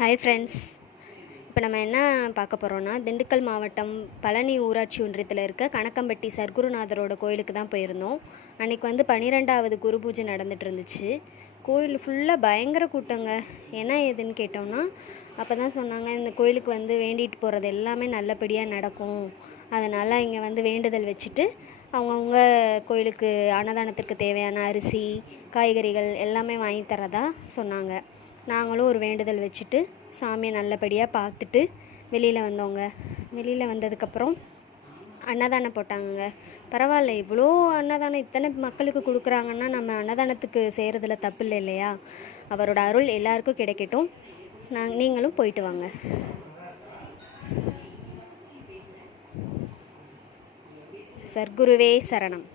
Hi friends, இப்போ நம்ம என்ன பார்க்க போகிறோன்னா, திண்டுக்கல் மாவட்டம் பழனி ஊராட்சி ஒன்றியத்தில் இருக்க கணக்கம்பட்டி சர்க்குருநாதரோட கோயிலுக்கு தான் போயிருந்தோம். அன்றைக்கி வந்து 12வது குரு பூஜை நடந்துகிட்டு இருந்துச்சு. கோயில் ஃபுல்லாக பயங்கர கூட்டங்க. என்ன ஏதுன்னு கேட்டோம்னா, அப்போ தான் சொன்னாங்க, இந்த கோயிலுக்கு வந்து வேண்டிட்டு போகிறது எல்லாமே நல்லபடியாக நடக்கும், அதனால் இங்கே வந்து வேண்டுதல் வச்சுட்டு அவங்கவுங்க கோயிலுக்கு அன்னதானத்திற்கு தேவையான அரிசி, காய்கறிகள் எல்லாமே வாங்கி தரதா சொன்னாங்க. நாங்களும் ஒரு வேண்டுதல் வச்சுட்டு சாமியை நல்லபடியாக பார்த்துட்டு வெளியில் வந்தோங்க. வெளியில் வந்ததுக்கப்புறம் அன்னதானம் போட்டாங்கங்க. பரவாயில்ல, இவ்வளோ அன்னதானம் இத்தனை மக்களுக்கு கொடுக்குறாங்கன்னா நம்ம அன்னதானத்துக்கு செய்கிறதுல தப்பு இல்லை இல்லையா? அவரோட அருள் எல்லாருக்கும் கிடைக்கட்டும். நீங்களும் போயிட்டு வாங்க. சர்க்குருவே சரணம்.